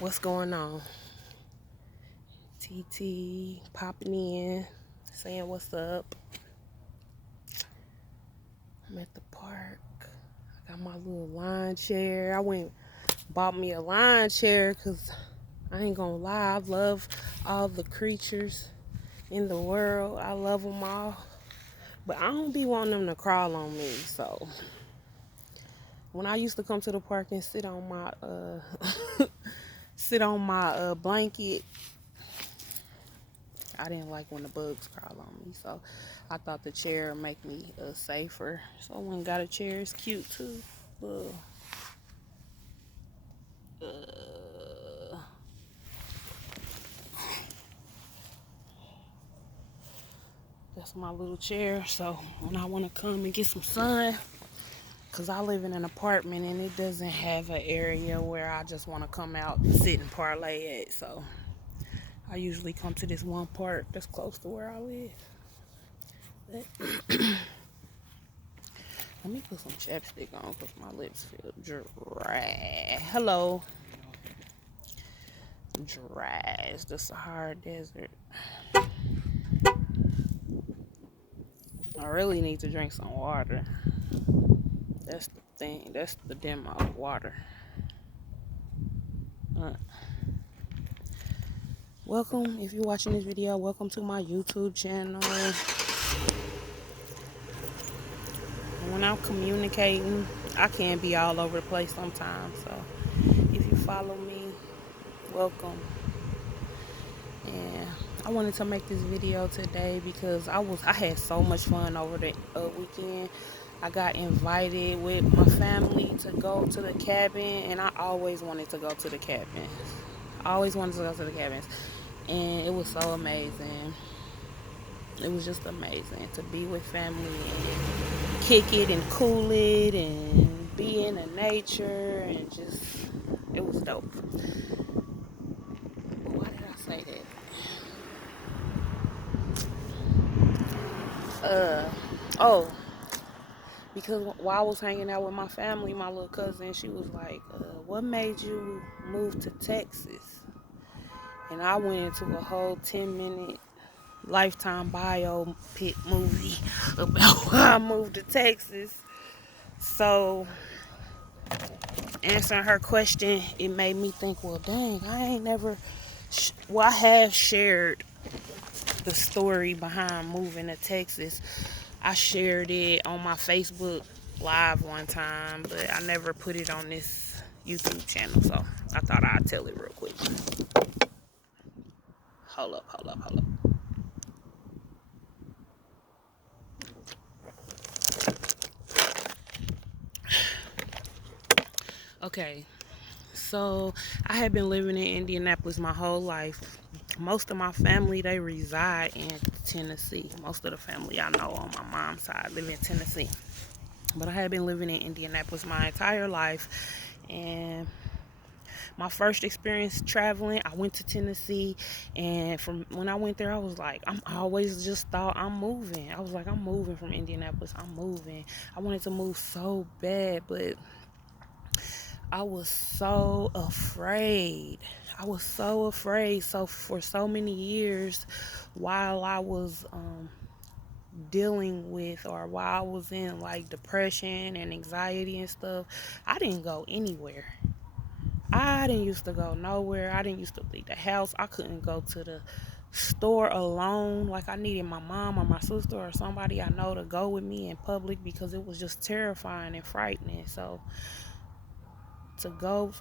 What's going on? TT popping in, saying what's up. I'm at the park. I got my little lawn chair. I went bought me a lawn chair because I ain't gonna lie, I love all the creatures in the world. I love them all. But I don't be wanting them to crawl on me. So when I used to come to the park and sit on my blanket, I didn't like when the bugs crawl on me, so I thought the chair would make me safer. So I went and got a chair. It's cute too. Look. Uh, that's my little chair. So when I want to come and get some sun, because I live in an apartment and it doesn't have an area where I just want to come out and sit and parlay at. So I usually come to this one park that's close to where I live. But let me put some chapstick on because my lips feel dry. Hello. Dry as the Sahara Desert. I really need to drink some water. That's the thing. That's the demo. Water. Welcome, if you're watching this video, welcome to my YouTube channel. When I'm communicating, I can be all over the place sometimes. So if you follow me, welcome. And I wanted to make this video today because I had so much fun over the weekend. I got invited with my family to go to the cabin, and I always wanted to go to the cabins. I always wanted to go to the cabins, and it was so amazing. It was just amazing to be with family and kick it and cool it and be in the nature, and just, it was dope. Why did I say that? Oh, because while I was hanging out with my family, my little cousin, she was like, what made you move to Texas? And I went into a whole 10-minute Lifetime biopic movie about why I moved to Texas. So answering her question, it made me think, well, dang, I ain't never, I have shared the story behind moving to Texas. I shared it on my Facebook Live one time, but I never put it on this YouTube channel, so I thought I'd tell it real quick. Hold up. Okay, so I have been living in Indianapolis my whole life. Most of my family, they reside in Tennessee. Most of the family I know on my mom's side live in Tennessee. But I have been living in Indianapolis my entire life. And my first experience traveling, I went to Tennessee. And from when I went there, I was like, I'm always just thought I'm moving. I was like, I'm moving from Indianapolis. I'm moving. I wanted to move so bad, but I was so afraid. So for so many years, while I was dealing with, or while I was in like depression and anxiety and stuff, I didn't go anywhere. I didn't used to go nowhere. I didn't used to leave the house. I couldn't go to the store alone. Like, I needed my mom or my sister or somebody I know to go with me in public because it was just terrifying and frightening. So to go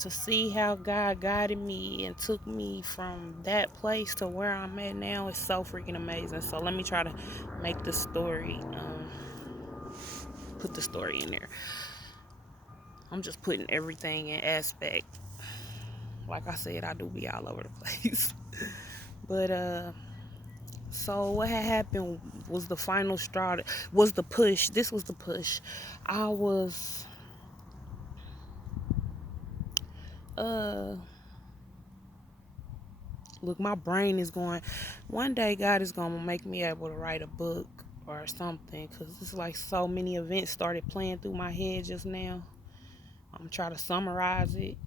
to see how God guided me and took me from that place to where I'm at now is so freaking amazing. So let me try to make the story, put the story in there. I'm just putting everything in aspect. Like I said, I do be all over the place. But so what had happened was the final straw, was the push. This was the push. I was look, my brain is going, one day God is going to make me able to write a book or something, because it's like so many events started playing through my head just now. I'm trying to summarize it.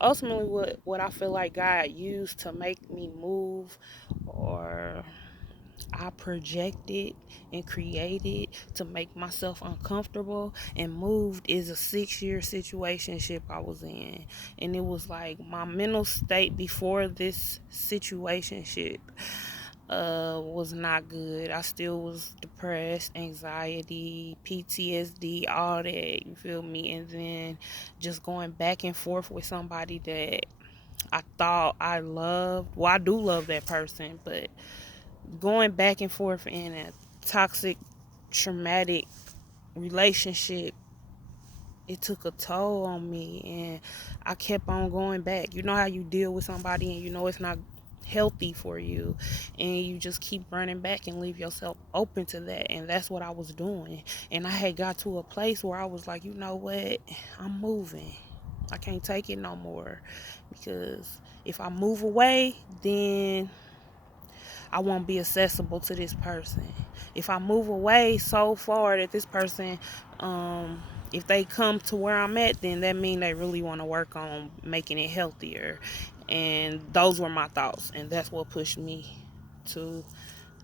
ultimately what I feel like God used to make me move, or I projected and created to make myself uncomfortable and moved, is a 6-year situationship I was in. And it was like my mental state before this situationship was not good. I still was depressed, anxiety, PTSD, all that, you feel me? And then just going back and forth with somebody that I thought I loved. Well, I do love that person, but going back and forth in a toxic, traumatic relationship, it took a toll on me, and I kept on going back. You know how you deal with somebody and you know it's not healthy for you, and you just keep running back and leave yourself open to that. And that's what I was doing. And I had got to a place where I was like, you know what, I'm moving. I can't take it no more, because if I move away, then I won't be accessible to this person. If I move away so far that this person, if they come to where I'm at, then that means they really want to work on making it healthier. And those were my thoughts, and that's what pushed me to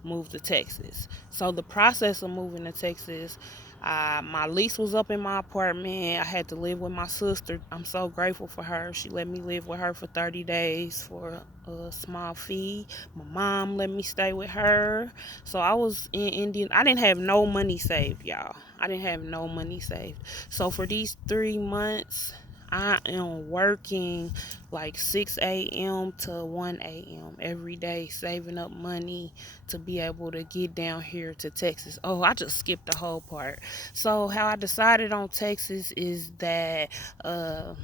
move to Texas. So the process of moving to Texas, my lease was up in my apartment. I had to live with my sister. I'm so grateful for her. She let me live with her for 30 days for a small fee. My mom let me stay with her. So I was in Indian. I didn't have no money saved, y'all. I didn't have no money saved. So for these 3 months, I am working like 6 a.m. to 1 a.m. every day, saving up money to be able to get down here to Texas. Oh, I just skipped the whole part. So how I decided on Texas is that how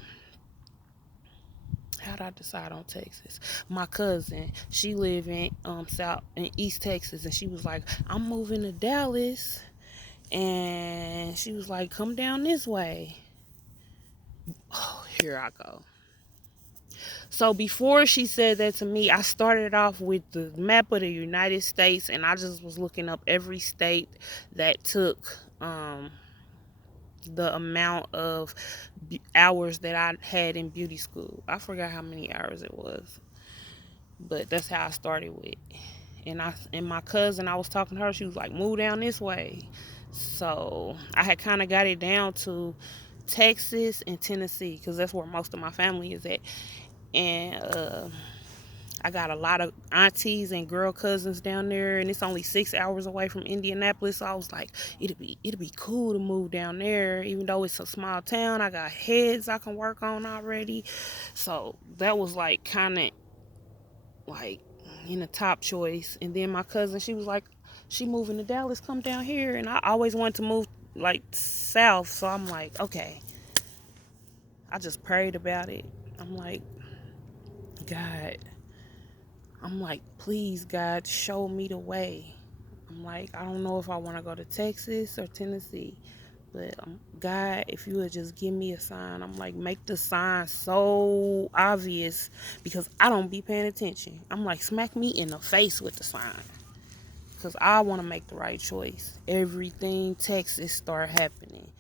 did I decide on Texas? My cousin, she live in South in East Texas, and she was like, I'm moving to Dallas, and she was like, come down this way. Oh, here I go. So before she said that to me, I started off with the map of the United States, and I just was looking up every state that took the amount of hours that I had in beauty school. I forgot how many hours it was, but that's how I started with. And my cousin, I was talking to her. She was like, "Move down this way." So I had kind of got it down to Texas and Tennessee, because that's where most of my family is at. And I got a lot of aunties and girl cousins down there, and it's only 6 hours away from Indianapolis. So I was like, it'll be cool to move down there, even though it's a small town. I got heads I can work on already. So that was like kind of like in the top choice. And then my cousin, she was like, she moving to Dallas, come down here. And I always wanted to move like south, so I'm like, okay. I just prayed about it. I'm like, God, I'm like, please, God, show me the way. I'm like, I don't know if I want to go to Texas or Tennessee, but God, if you would just give me a sign. I'm like, make the sign so obvious, because I don't be paying attention. I'm like, smack me in the face with the sign, because I want to make the right choice. Everything Texas start happening.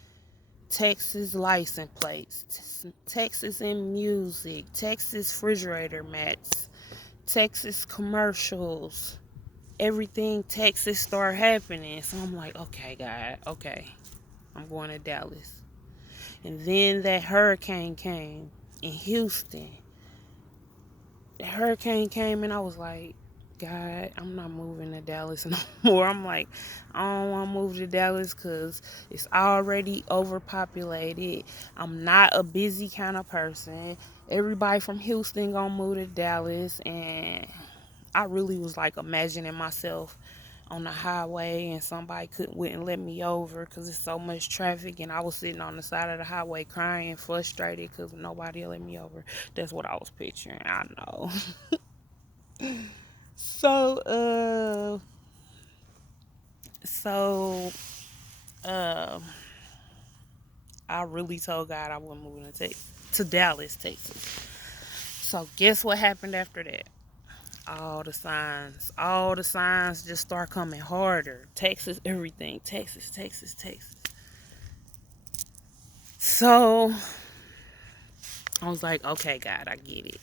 Texas license plates, Texas in music, Texas refrigerator mats, Texas commercials, everything Texas start happening. So I'm like, okay, God, okay, I'm going to Dallas. And then that hurricane came in Houston. The hurricane came, and I was like, God, I'm not moving to Dallas no more. I'm like, I don't want to move to Dallas because it's already overpopulated. I'm not a busy kind of person. Everybody from Houston gonna move to Dallas, and I really was like imagining myself on the highway, and somebody wouldn't let me over because it's so much traffic, and I was sitting on the side of the highway crying, frustrated because nobody let me over. That's what I was picturing. I know. So so uh I really told God I wasn't moving to Dallas, Texas. So guess what happened after that? All the signs just start coming harder. Texas, everything. Texas, Texas, Texas. So I was like, okay, God, I get it.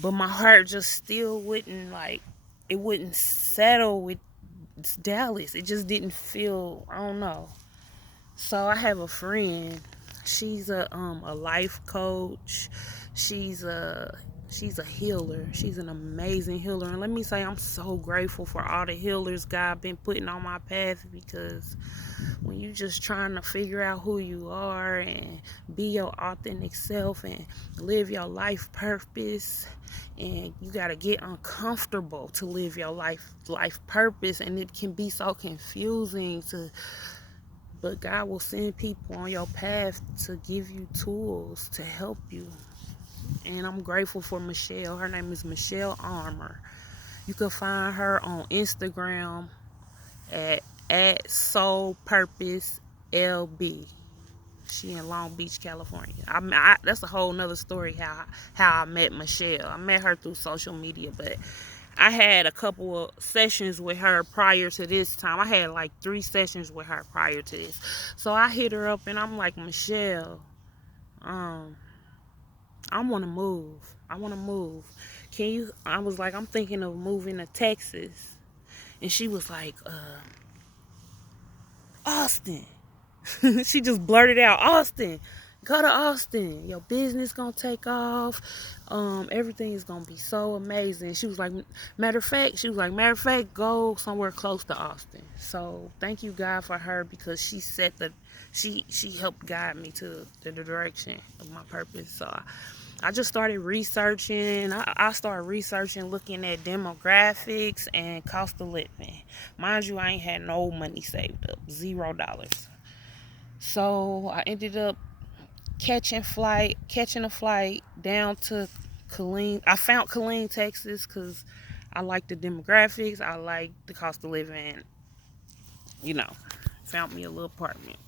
But my heart just still wouldn't, like, it wouldn't settle with Dallas. It just didn't feel, I don't know. So I have a friend. She's a life coach. She's a she's a healer. She's an amazing healer. And let me say, I'm so grateful for all the healers God been putting on my path, because when you just trying to figure out who you are and be your authentic self and live your life purpose, and you got to get uncomfortable to live your life purpose, and it can be so confusing to, but God will send people on your path to give you tools to help you. And I'm grateful for Michelle. Her name is Michelle Armour. You can find her on Instagram at Soul Purpose LB. She in Long Beach, California. That's a whole nother story how I met Michelle. I met her through social media, but I had a couple of sessions with her prior to this time. I had like 3 sessions with her prior to this. So I hit her up and I'm like, Michelle, I want to move. I want to move. Can you? I was like, I'm thinking of moving to Texas. And she was like, Austin. She just blurted out, Austin, go to Austin. Your business gonna take off. Everything is gonna be so amazing. She was like, matter of fact, go somewhere close to Austin. So thank you, God, for her, because she helped guide me to the direction of my purpose. So I just started researching. I started researching, looking at demographics and cost of living. Mind you, I ain't had no money saved up, $0. So I ended up catching a flight down to Killeen. I found Killeen, Texas, because I like the demographics. I like the cost of living. You know, found me a little apartment.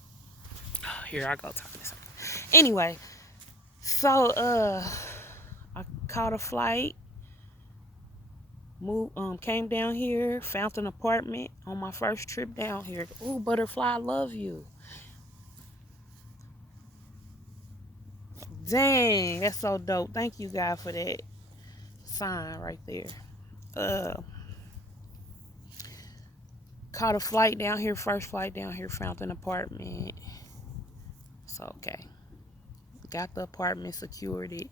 Here I go talking to something. Anyway, so I caught a flight, came down here, found an apartment on my first trip down here. Ooh, Butterfly, I love you. Dang, that's so dope. Thank you, God, for that sign right there. Uh, Caught a flight down here, first flight down here, found an apartment. So, okay. Got the apartment, secured it.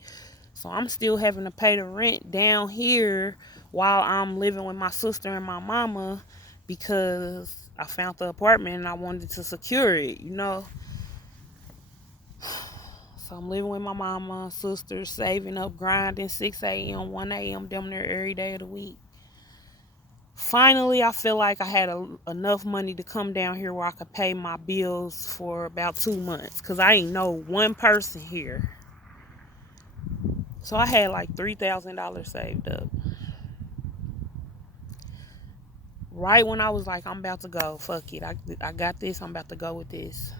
So, I'm still having to pay the rent down here while I'm living with my sister and my mama, because I found the apartment and I wanted to secure it, you know. So I'm living with my mama, sister, saving up, grinding 6 a.m., 1 a.m., damn near every day of the week. Finally, I feel like I had enough money to come down here where I could pay my bills for about 2 months, because I ain't know one person here. So I had like $3,000 saved up. Right when I was like, I'm about to go, fuck it, I got this, I'm about to go with this,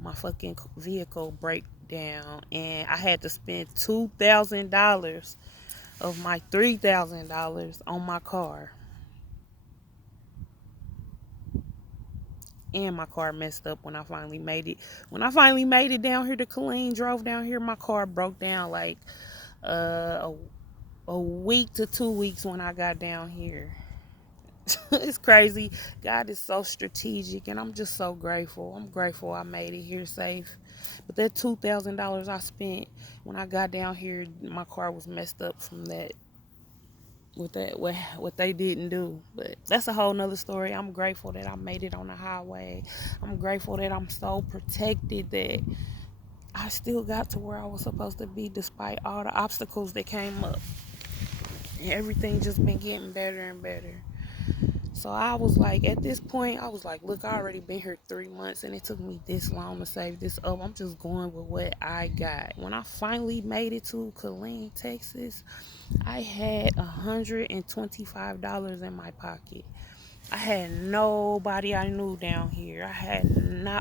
my fucking vehicle break down, and I had to spend $2,000 of my $3,000 on my car. And my car messed up when I finally made it. When I finally made it down here to Killeen, drove down here, my car broke down like uh, a week to 2 weeks when I got down here. It's crazy. God is so strategic, and I'm just so grateful. I'm grateful I made it here safe. But that $2,000 I spent when I got down here, my car was messed up from that. With that, what they didn't do. But that's a whole nother story. I'm grateful that I made it on the highway. I'm grateful that I'm so protected that I still got to where I was supposed to be despite all the obstacles that came up. And everything just been getting better and better. So I was like, at this point, I was like, look, I already been here 3 months and it took me this long to save this up. I'm just going with what I got. When I finally made it to Killeen, Texas, I had $125 in my pocket. I had nobody I knew down here. I had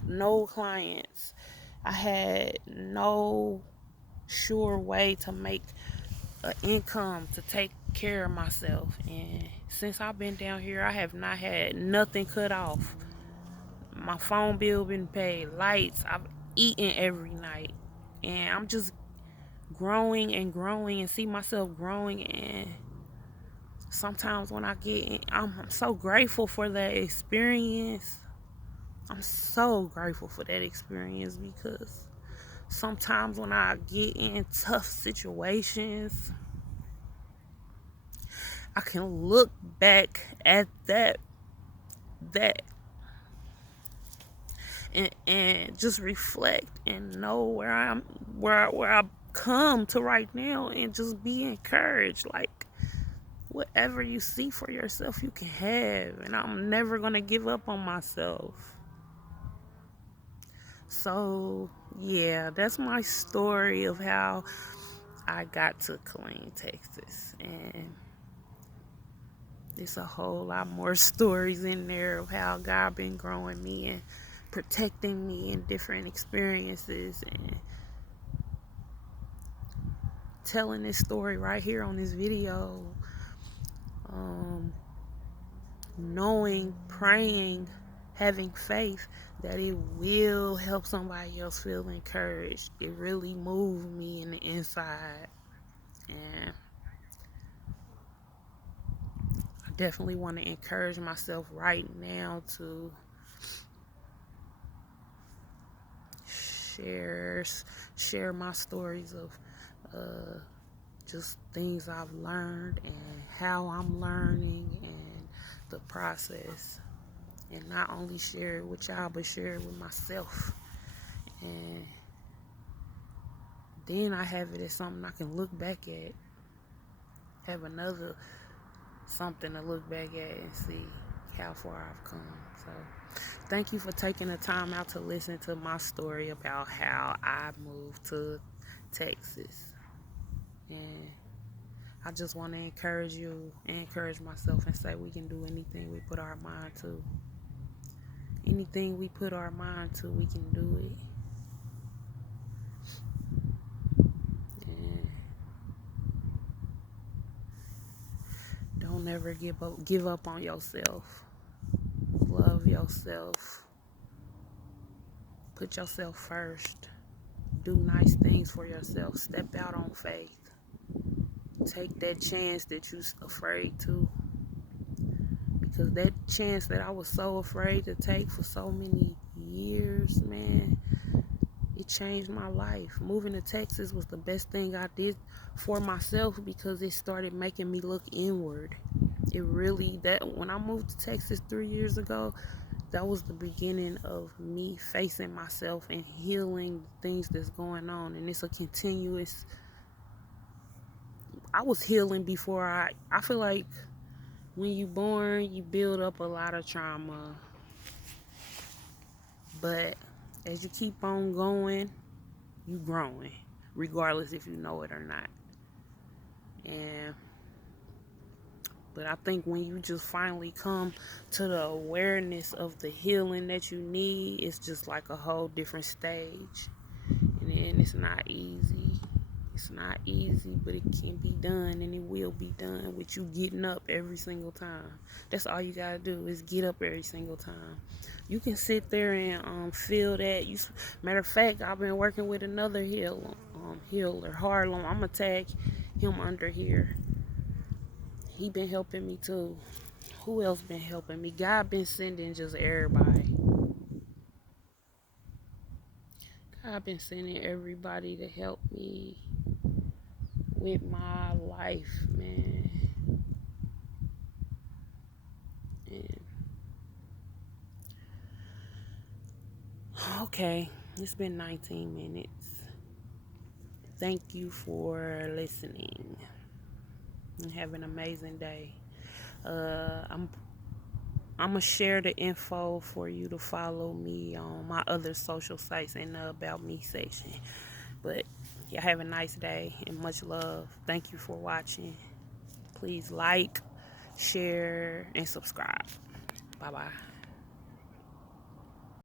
no clients. I had no sure way to make an income to take care of myself. And since I've been down here, I have not had nothing cut off. My phone bill been paid, lights, I've eaten every night. And I'm just growing and growing and see myself growing. And sometimes when I get in, I'm so grateful for that experience. I'm so grateful for that experience because sometimes when I get in tough situations, I can look back at that and just reflect and know where I've come to right now and just be encouraged. Like, whatever you see for yourself, you can have, and I'm never gonna give up on myself. So yeah, that's my story of how I got to Killeen, Texas. And there's a whole lot more stories in there of how God been growing me and protecting me in different experiences, and telling this story right here on this video. Knowing, praying, having faith that it will help somebody else feel encouraged. It really moved me in the inside. And I definitely want to encourage myself right now to share share my stories of just things I've learned and how I'm learning and the process. And not only share it with y'all, but share it with myself. And then I have it as something I can look back at. Have another something to look back at and see how far I've come. So thank you for taking the time out to listen to my story about how I moved to Texas. And I just want to encourage you and encourage myself and say we can do anything we put our mind to. Anything we put our mind to, we can do it. And don't ever give up on yourself. Love yourself. Put yourself first. Do nice things for yourself. Step out on faith. Take that chance that you're afraid to. Because that chance that I was so afraid to take for so many years, man, it changed my life. Moving to Texas was the best thing I did for myself because it started making me look inward. It really, that when I moved to Texas 3 years ago, that was the beginning of me facing myself and healing things that's going on. And it's a continuous, I was healing before I feel like when you born, you build up a lot of trauma. But as you keep on going, you growing, regardless if you know it or not. And but I think when you just finally come to the awareness of the healing that you need, it's just like a whole different stage. And it's not easy. It's not easy, but it can be done, and it will be done with you getting up every single time. That's all you gotta do is get up every single time. You can sit there and feel that. Matter of fact, I've been working with another healer, Harlem. I'm gonna tag him under here. He been helping me too. Who else been helping me? God been sending just everybody. God been sending everybody to help me with my life, man. And okay, it's been 19 minutes. Thank you for listening and have an amazing day. I'm gonna share the info for you to follow me on my other social sites in the About Me section. But y'all have a nice day and much love. Thank you for watching. Please like, share, and subscribe. Bye bye.